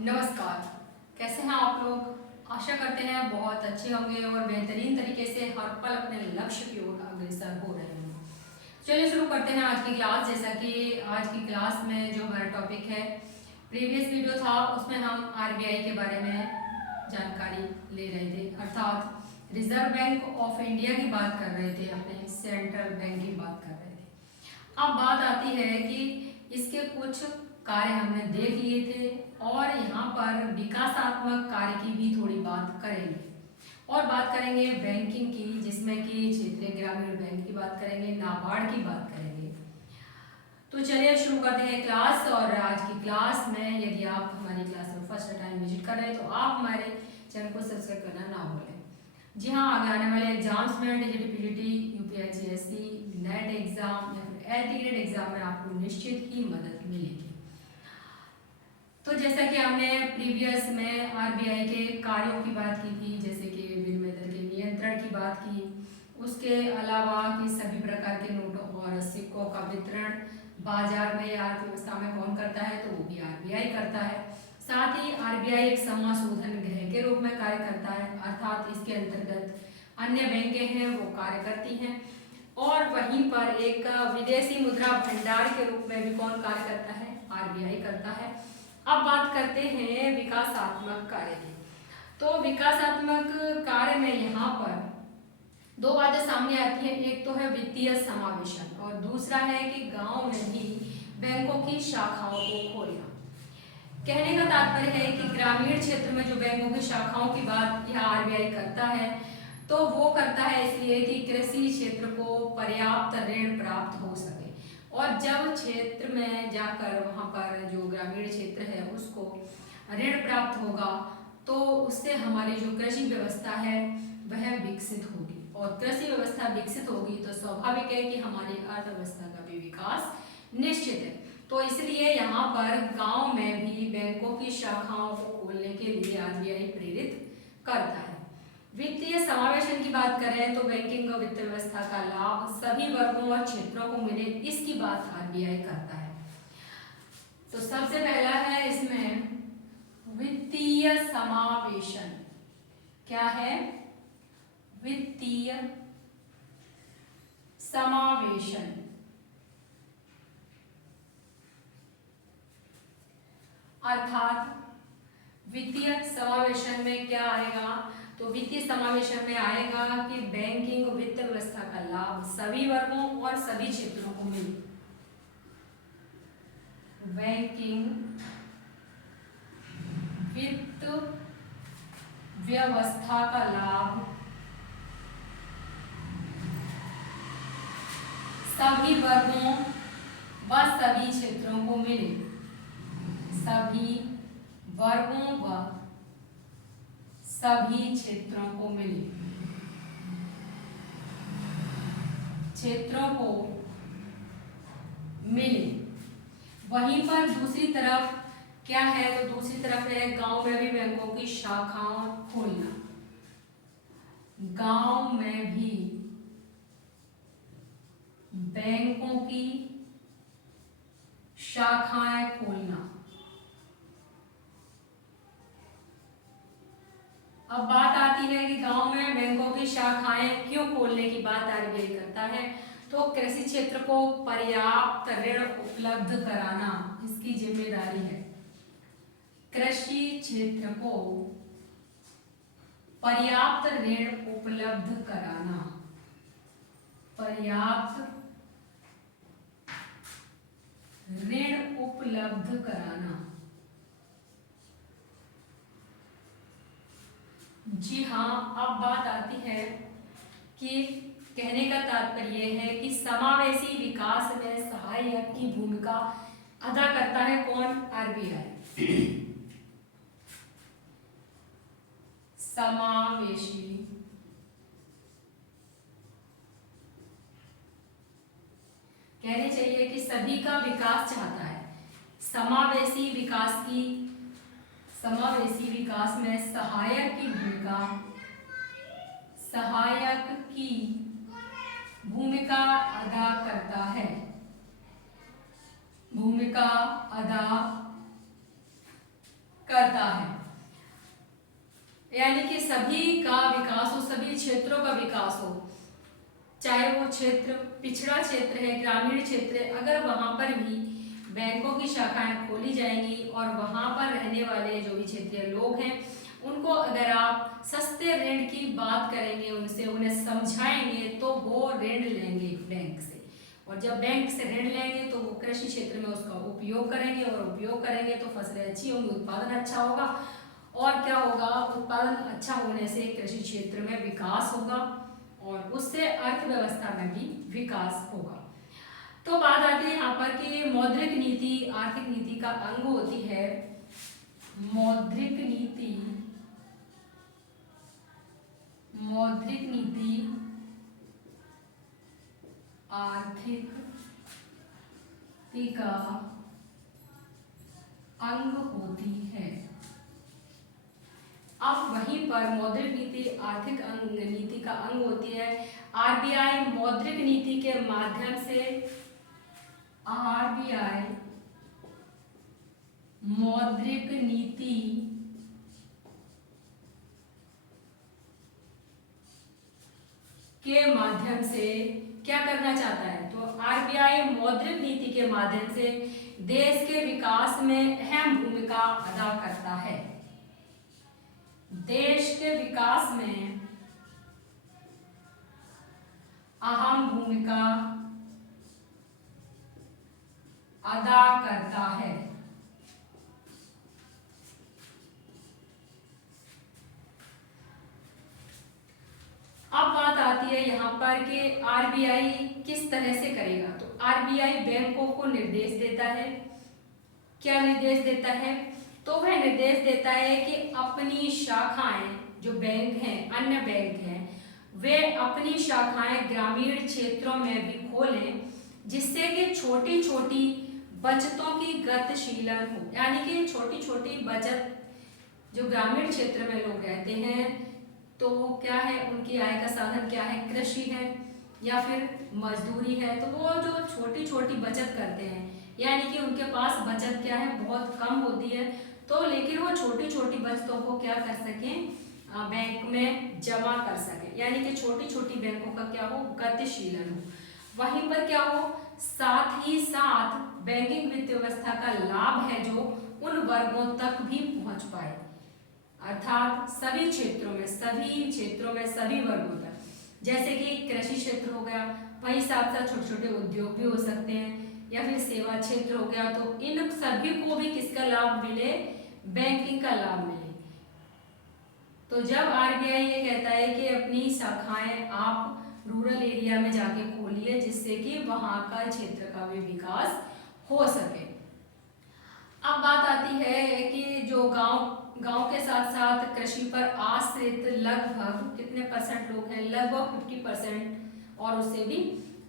नमस्कार। कैसे हैं आप लोग? आशा करते हैं बहुत अच्छे होंगे और बेहतरीन तरीके से हर पल अपने लक्ष्य की ओर अग्रसर हो रहे होंगे। चलिए शुरू करते हैं आज की क्लास। जैसा कि आज की क्लास में जो हमारा टॉपिक है, प्रीवियस वीडियो था उसमें हम आरबीआई के बारे में जानकारी ले रहे थे, अर्थात रिजर्व बैंक ऑफ इंडिया की बात कर रहे थे, अपने सेंट्रल बैंक की बात कर रहे थे। अब बात आती है कि इसके कुछ कार्य हमने देख लिए थे और यहाँ पर विकासात्मक कार्य की भी थोड़ी बात करेंगे और बात करेंगे बैंकिंग की, जिसमें कि क्षेत्रीय ग्रामीण बैंक की बात करेंगे, नाबार्ड की बात करेंगे। तो चलिए शुरू करते हैं क्लास। और आज की क्लास में यदि आप हमारी क्लास में फर्स्ट टाइम विजिट कर रहे हैं तो आप हमारे चैनल को सब्सक्राइब करना ना भूलें। जी हाँ, आगे आने वाले एग्जाम्स में टीजीटी, यूपीएससी, नेट एग्जाम या फिर एल ग्रेड एग्जाम में आपको निश्चित ही मदद मिलेगी। तो जैसा कि हमने प्रीवियस में आरबीआई के कार्यों की बात की थी, जैसे कि विनिमय दर के नियंत्रण की बात की, उसके अलावा कि सभी प्रकार के नोटों और सिक्कों का वितरण बाजार में या अर्थव्यवस्था में कौन करता है, तो वो भी आरबीआई करता है। साथ ही आरबीआई एक समाशोधन गृह के रूप में कार्य करता है, अर्थात इसके अंतर्गत अन्य बैंकें हैं वो कार्य करती हैं। और वहीं पर एक विदेशी मुद्रा भंडार के रूप में भी कौन कार्य करता है, आरबीआई करता है। अब बात करते हैं विकासात्मक कार्य की। तो विकासात्मक कार्य में यहाँ पर दो बातें सामने आती हैं, एक तो है वित्तीय समावेशन और दूसरा है कि गांव में भी बैंकों की शाखाओं को खोलना। कहने का तात्पर्य है कि ग्रामीण क्षेत्र में जो बैंकों की शाखाओं की बात यह आरबीआई करता है, तो वो करता है इसलिए कि कृषि क्षेत्र को पर्याप्त ऋण प्राप्त हो सके। और जब क्षेत्र में जाकर वहाँ पर जो ग्रामीण क्षेत्र है उसको ऋण प्राप्त होगा, तो उससे हमारी जो कृषि व्यवस्था है वह विकसित होगी, और कृषि व्यवस्था विकसित होगी तो स्वाभाविक है कि हमारी अर्थव्यवस्था का भी विकास निश्चित है। तो इसलिए यहाँ पर गांव में भी बैंकों की शाखाओं को खोलने के लिए आरबीआई प्रेरित करता है। वित्तीय समावेशन की बात करें तो बैंकिंग वित्त व्यवस्था का लाभ सभी वर्गों और क्षेत्रों को मिले, इसकी बात आरबीआई करता है। तो सबसे पहला है इसमें वित्तीय समावेशन। क्या है? वित्तीय समावेशन। अर्थात वित्तीय समावेशन में क्या आएगा? तो वित्तीय समावेशन में आएगा कि बैंकिंग वित्त व्यवस्था का लाभ सभी वर्गों और सभी क्षेत्रों को मिले। बैंकिंग वित्त व्यवस्था का लाभ सभी वर्गों व सभी क्षेत्रों को मिले। सभी वर्गों व सभी क्षेत्रों को मिले। क्षेत्रों को मिले। वहीं पर दूसरी तरफ क्या है? तो दूसरी तरफ है गांव में भी बैंकों की शाखाएं खोलना। गांव में भी बैंकों की शाखाएं खोलना। अब बात आती है कि गांव में बैंकों की शाखाएं क्यों खोलने की बात आरबीआई करता है, तो कृषि क्षेत्र को पर्याप्त ऋण उपलब्ध कराना इसकी जिम्मेदारी है। कृषि क्षेत्र को पर्याप्त ऋण उपलब्ध कराना। पर्याप्त ऋण उपलब्ध कराना। जी हाँ, अब बात आती है कि कहने का तात्पर्य है कि समावेशी विकास में सहायक की भूमिका अदा करता है कौन? आरबीआई। समावेशी कहने चाहिए कि सभी का विकास चाहता है। समावेशी विकास में सहायक की भूमिका अदा करता है। भूमिका अदा करता है, यानी कि सभी का विकास हो, सभी क्षेत्रों का विकास हो, चाहे वो क्षेत्र पिछड़ा क्षेत्र है, ग्रामीण क्षेत्र है, अगर वहां पर भी बैंकों की शाखाएं खोली जाएंगी और वहां पर रहने वाले जो भी क्षेत्रीय लोग हैं उनको अगर आप सस्ते ऋण की बात करेंगे, उनसे उन्हें समझाएंगे तो वो ऋण लेंगे बैंक से, और जब बैंक से ऋण लेंगे तो वो कृषि क्षेत्र में उसका उपयोग करेंगे, और उपयोग करेंगे तो फसलें अच्छी होंगी, उत्पादन अच्छा होगा, और क्या होगा, उत्पादन अच्छा होने से कृषि क्षेत्र में विकास होगा और उससे अर्थव्यवस्था में भी विकास होगा। तो बात आती है यहाँ पर कि मौद्रिक नीति आर्थिक नीति का अंग होती है। मौद्रिक नीति आर्थिक नीति का अंग होती है। अब वहीं पर मौद्रिक नीति आर्थिक नीति का अंग होती है। आरबीआई मौद्रिक नीति के माध्यम से मौद्रिक नीति के माध्यम से क्या करना चाहता है, तो आरबीआई मौद्रिक नीति के माध्यम से देश के विकास में अहम भूमिका अदा करता है। देश के विकास में अहम भूमिका अदा करता है। अब बात आती है यहाँ पर कि आरबीआई किस तरह से करेगा, तो आरबीआई बैंकों को निर्देश देता है। क्या निर्देश देता है, तो वह निर्देश देता है कि अपनी शाखाएं, जो बैंक हैं, अन्य बैंक हैं, वे अपनी शाखाएं ग्रामीण क्षेत्रों में भी खोलें, जिससे कि छोटी छोटी बचतों की गतिशीलन हो, यानी कि छोटी छोटी बचत जो ग्रामीण क्षेत्र में लोग रहते हैं, तो क्या है, उनकी आय का साधन क्या है, कृषि है या फिर मजदूरी है, तो वो जो छोटी छोटी बचत करते हैं, यानी कि उनके पास बचत क्या है, बहुत कम होती है, तो लेकिन वो छोटी छोटी बचतों को क्या कर सकें, बैंक में जमा कर सकें, यानी कि छोटी छोटी बैंकों का क्या हो, गतिशीलन हो। वहीं पर क्या हो, साथ ही साथ बैंकिंग वित्त व्यवस्था का लाभ है जो उन वर्गों तक भी पहुंच पाए, अर्थात सभी क्षेत्रों में सभी वर्गों तक, जैसे कि कृषि क्षेत्र हो गया, वहीं साथ साथ छोटे छोटे उद्योग भी हो सकते हैं, या फिर सेवा क्षेत्र हो गया, तो इन सभी को भी किसका लाभ मिले, बैंकिंग का लाभ मिले। तो जब आरबीआई ये कहता है कि अपनी शाखाएं आप रूरल एरिया में जाके खोलिए, जिससे कि वहां का क्षेत्र का भी विकास हो सके। अब बात आती है कि जो गांव के साथ साथ कृषि पर आश्रित लगभग कितने परसेंट लोग हैं, लगभग 50% और उससे भी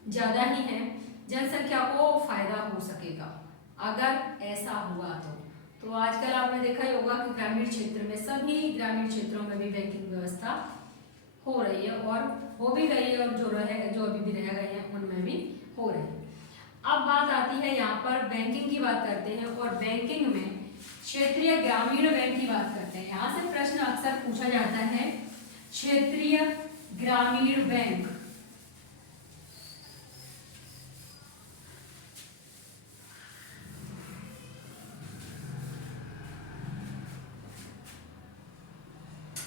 ज़्यादा ही हैं, जनसंख्या को फायदा हो सकेगा अगर ऐसा हुआ तो आजकल आपने देखा ही होगा कि ग्रामीण क्षेत्र में, सभी ग्रामीण क्षेत्रों में भी बैंकिंग व्यवस्था हो रही है और हो भी गई है, और जो अभी भी रह गए हैं उनमें भी हो रही है। अब बात आती है यहाँ पर बैंकिंग की बात करते हैं, और बैंकिंग में क्षेत्रीय ग्रामीण बैंक की बात करते हैं। यहाँ से प्रश्न अक्सर पूछा जाता है, क्षेत्रीय ग्रामीण बैंक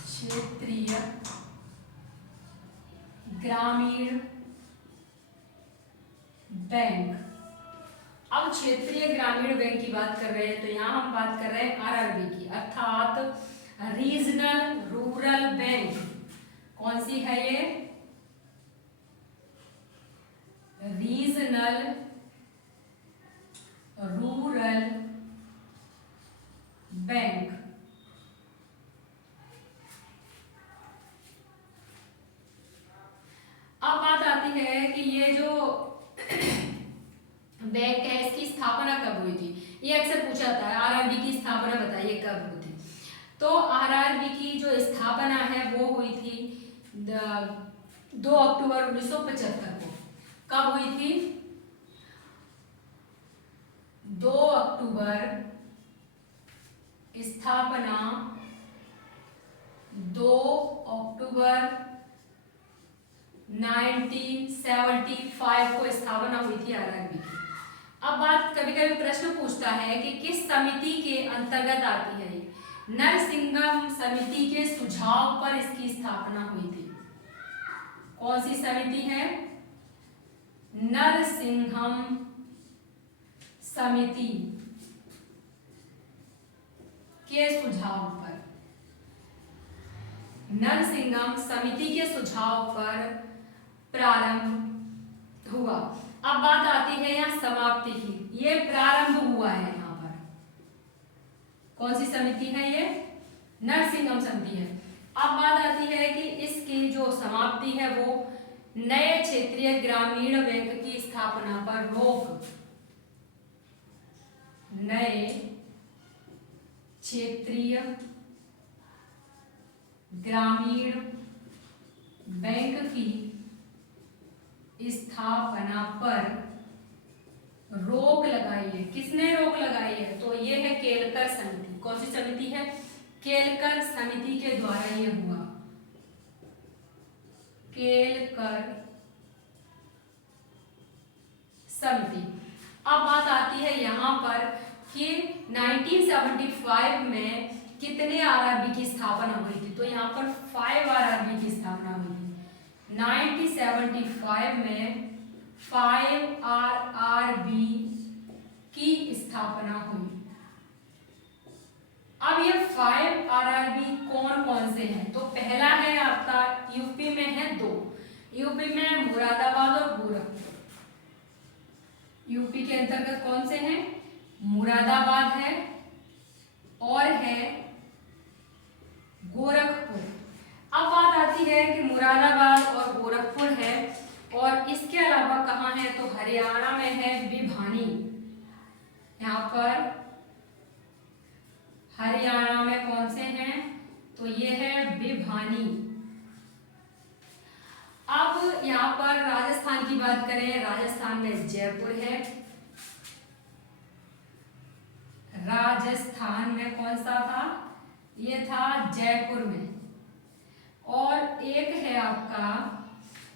क्षेत्रीय ग्रामीण बैंक। अब क्षेत्रीय ग्रामीण बैंक की बात कर रहे हैं, तो यहाँ हम बात कर रहे हैं आरआरबी की, अर्थात रीजनल रूरल बैंक। कौन सी है ये, रीजनल रूरल बैंक। अब बात आती है कि ये जो बैंक है इसकी स्थापना कब हुई थी, ये अक्सर पूछा जाता है, आरआरबी की स्थापना बताइए कब हुई थी। तो आरआरबी की जो स्थापना है वो हुई थी 2 अक्टूबर 1975 को। कब हुई थी, 2 अक्टूबर स्थापना हुई थी आरआरबी की। अब बात कभी कभी प्रश्न पूछता है कि किस समिति के अंतर्गत आती है। नरसिंघम समिति के सुझाव पर इसकी स्थापना हुई थी। कौन सी समिति है? नरसिंघम समिति के सुझाव पर। नरसिंघम समिति के सुझाव पर प्रारंभ हुआ। अब बात आती है यहाँ समाप्ति की। ये प्रारंभ हुआ है यहाँ पर। कौन सी समिति है ये? नरसिंघम समिति है। अब बात आती है कि इसकी जो समाप्ति है वो नए क्षेत्रीय ग्रामीण बैंक की स्थापना पर रोक। नए क्षेत्रीय ग्रामीण बैंक की स्थापना पर रोक लगाई है। किसने रोक लगाई है? तो ये है केलकर समिति। कौन सी समिति है? केलकर समिति के द्वारा ये हुआ। केलकर समिति। अब बात आती है यहाँ पर कि 1975 में कितने आरआरबी की स्थापना हुई थी? तो यहाँ पर 5 आरआरबी की स्थापना हुई थी। 1975 में 5 आरआरबी की स्थापना हुई। अब ये 5 आरआरबी कौन कौन से हैं? तो पहला है आपका यूपी में है 2। यूपी में मुरादाबाद और गोरखपुर। यूपी के अंतर्गत कौन से हैं? मुरादाबाद है और है गोरखपुर। अब बात आती है कि मुरादाबाद और गोरखपुर है और इसके अलावा कहाँ है? तो हरियाणा में है भिवानी। यहाँ पर हरियाणा में कौन से हैं? तो ये है भिवानी। अब यहाँ पर राजस्थान की बात करें, राजस्थान में जयपुर है। राजस्थान में कौन सा था? ये था जयपुर में। और एक है आपका,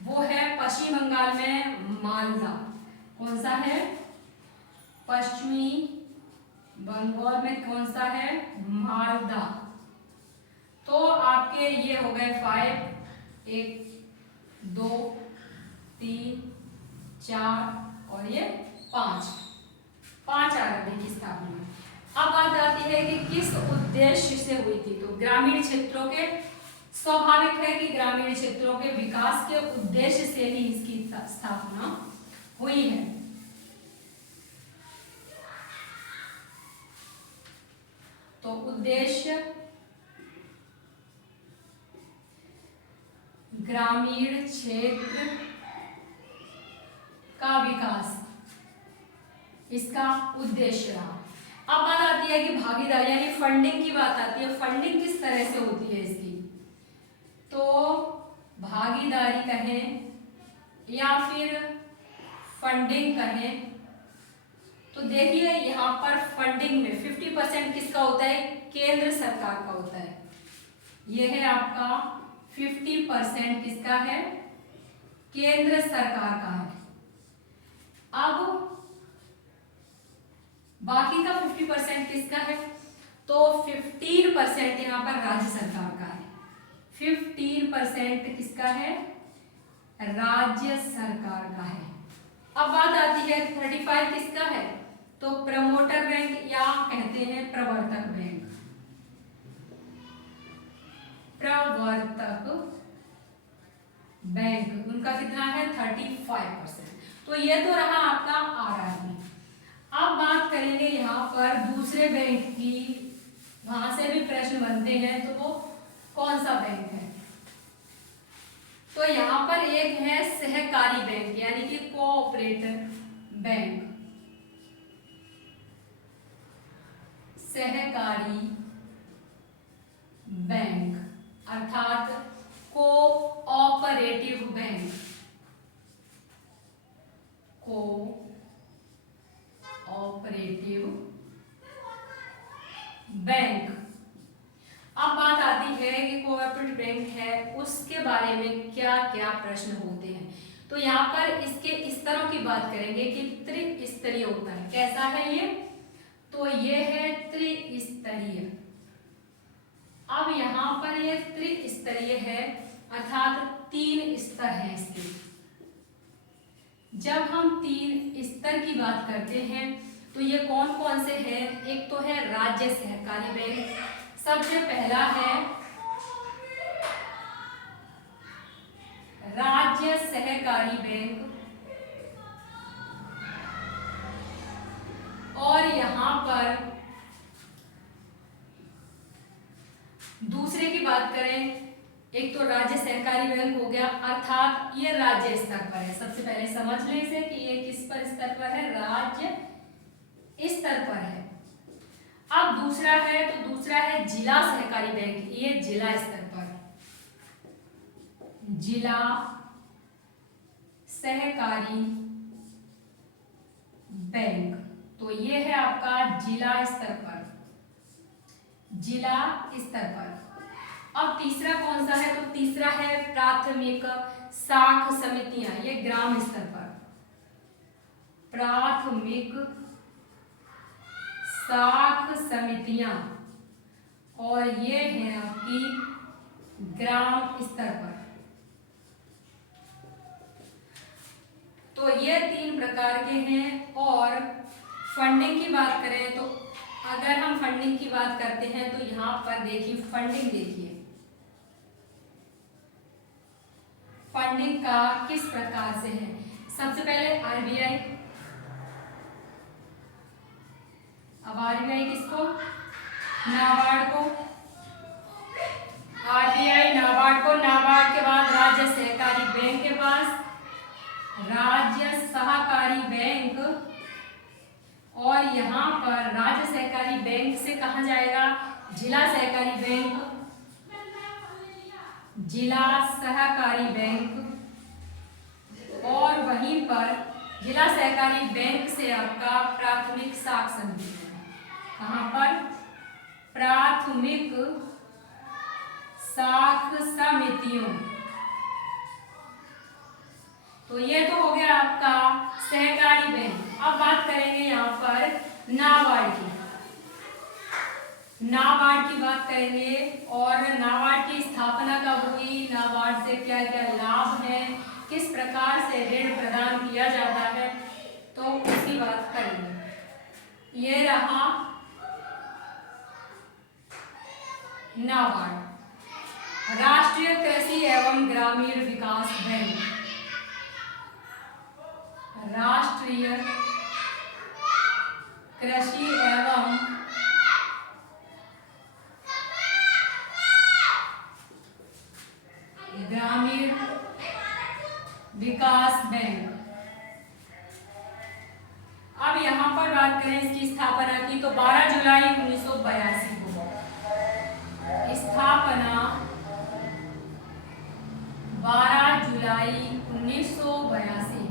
वो है पश्चिम बंगाल में मालदा। कौन सा है? पश्चिमी बंगाल में कौन सा है? मालदा। तो आपके ये हो गए 5, 1 2 3 4 और ये 5 आरआरबी की स्थापना। अब बात आती है कि किस उद्देश्य से हुई थी? तो ग्रामीण क्षेत्रों के, स्वाभाविक है कि ग्रामीण क्षेत्रों के विकास के उद्देश्य से ही इसकी स्थापना हुई है। तो उद्देश्य ग्रामीण क्षेत्र का विकास इसका उद्देश्य रहा। अब बात आती है कि भागीदारी यानी फंडिंग की बात आती है। फंडिंग किस तरह से होती है इसकी? तो भागीदारी कहें या फिर फंडिंग कहें, तो देखिए यहाँ पर फंडिंग में 50% किसका होता है? केंद्र सरकार का होता है। यह है आपका 50% किसका है? केंद्र सरकार का है। अब बाकी का 50% किसका है? तो 15% यहाँ पर राज्य सरकार का है। 15% किसका है? राज्य सरकार का है। अब बात आती है 35 किसका है? तो प्रमोटर बैंक या कहते हैं प्रवर्तक बैंक। प्रवर्तक बैंक उनका कितना है? 35%। तो ये तो रहा आपका आरआरबी। अब बात करेंगे यहाँ पर दूसरे बैंक की, वहां से भी प्रश्न बनते हैं। तो वो कौन सा बैंक है? तो यहाँ पर एक है सहकारी बैंक यानी कि कोऑपरेटिव बैंक। सहकारी बैंक अर्थात कोऑपरेटिव बैंक। Cooperative bank. अब बात आती है कि कोऑपरेटिव बैंक है उसके बारे में क्या क्या प्रश्न होते हैं। तो यहाँ पर इसके स्तरों की बात करेंगे कि त्रिस्तरीय होता है। कैसा है ये? तो ये है त्रिस्तरीय। अब यहाँ पर ये त्रिस्तरीय है, अर्थात 3 स्तर हैं इसके। जब हम 3 स्तर की बात करते हैं तो ये कौन कौन से हैं? एक तो है राज्य सहकारी बैंक, सबसे पहला है राज्य सहकारी बैंक, और यहाँ पर दूसरे की बात करें, एक तो राज्य सहकारी बैंक हो गया, अर्थात ये राज्य स्तर पर है। सबसे पहले समझ लें इसे कि ये किस पर स्तर पर है? राज्य स्तर पर है। अब दूसरा है, तो दूसरा है जिला सहकारी बैंक, ये जिला स्तर पर, जिला सहकारी बैंक, तो ये है आपका जिला स्तर पर, जिला स्तर पर। अब तीसरा कौन सा है? तो तीसरा है प्राथमिक शाख समितियां, ये ग्राम स्तर पर, प्राथमिक शाख समितियां, और ये है आपकी ग्राम स्तर पर। तो ये 3 प्रकार के हैं। और फंडिंग की बात करें तो अगर हम फंडिंग की बात करते हैं तो यहाँ पर देखिए फंडिंग, देखिए फंडिंग का किस प्रकार से है। सबसे पहले आरबीआई, अब आरबीआई किसको? नाबार्ड को, आरबीआई नाबार्ड को, नाबार्ड के बाद राज्य सहकारी बैंक के पास, राज्य सहकारी बैंक, और यहाँ पर राज्य सहकारी बैंक से कहा जाएगा जिला सहकारी बैंक, जिला सहकारी बैंक, और वहीं पर जिला सहकारी बैंक से आपका प्राथमिक शाख समिति है। कहाँ पर? प्राथमिक शाख समितियों। तो ये तो हो गया आपका सहकारी बैंक। अब बात करेंगे यहाँ पर नाबार्ड की, नाबार्ड की बात करेंगे, और नाबार्ड की स्थापना कब हुई, नाबार्ड से क्या क्या लाभ है, किस प्रकार से ऋण प्रदान किया जाता है, तो उसकी बात करेंगे। ये रहा नाबार्ड, राष्ट्रीय कृषि एवं ग्रामीण विकास बैंक, राष्ट्रीय कृषि एवं ग्रामीण विकास बैंक। अब यहाँ पर बात करें इसकी स्थापना की तो 12 जुलाई 1982 को स्थापना, 12 जुलाई 1982।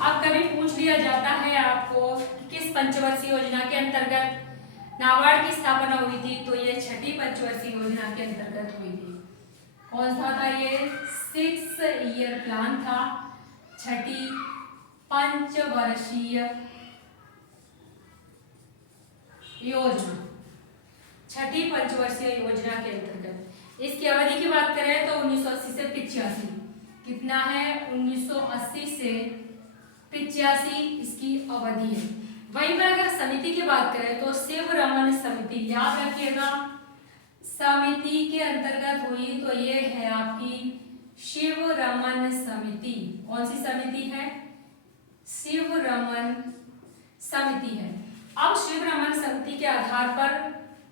अब कभी पूछ लिया जाता है आपको कि किस पंचवर्षीय योजना के अंतर्गत नाबार्ड की स्थापना हुई थी, तो ये छठी पंचवर्षीय योजना के अंतर्गत हुई थी। कौन सा था ये? 6 ईयर प्लान था, छठी पंचवर्षीय योजना, छठी पंचवर्षीय योजना के अंतर्गत। इसकी अवधि की बात करें तो 1980 से 85, कितना है? 1980 से 85 इसकी अवधि है। वहीं पर अगर समिति की बात करें तो शिव रमन समिति, याद रखिएगा, समिति के अंतर्गत हुई, तो ये है आपकी शिव रमन समिति। कौन सी समिति है? शिव रमन समिति है। अब शिव रमन समिति के आधार पर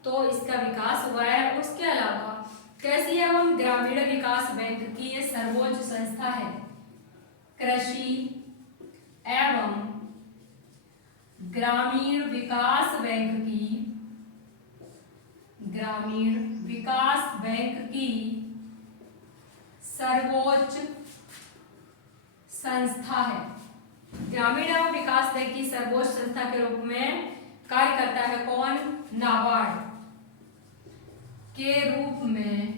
तो इसका विकास हुआ है। उसके अलावा कृषि एवं ग्रामीण विकास बैंक की ये सर्वोच्च संस्था है, कृषि एवं ग्रामीण विकास बैंक की, ग्रामीण विकास बैंक की सर्वोच्च संस्था है। ग्रामीण एवं विकास बैंक की सर्वोच्च संस्था के रूप में कार्य करता है कौन? नाबार्ड के रूप में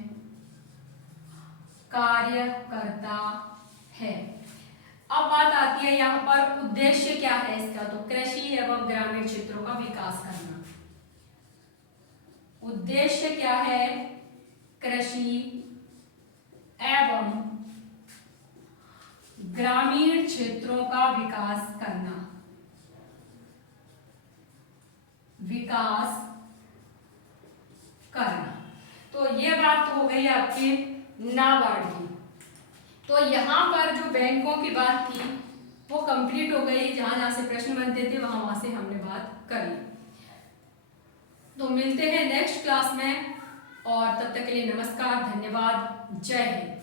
कार्य करता है। अब बात आती है यहाँ पर उद्देश्य क्या है इसका, तो कृषि एवं ग्रामीण क्षेत्रों का विकास करना। उद्देश्य क्या है, कृषि एवं ग्रामीण क्षेत्रों का विकास करना, विकास करना। तो ये बात तो हो गई आपकी नाबार्ड की। तो यहाँ पर जो बैंकों की बात थी वो कंप्लीट हो गई, जहां जहां से प्रश्न बनते थे वहां से हमने बात करी। तो मिलते हैं नेक्स्ट क्लास में, और तब तक के लिए नमस्कार, धन्यवाद, जय हिंद।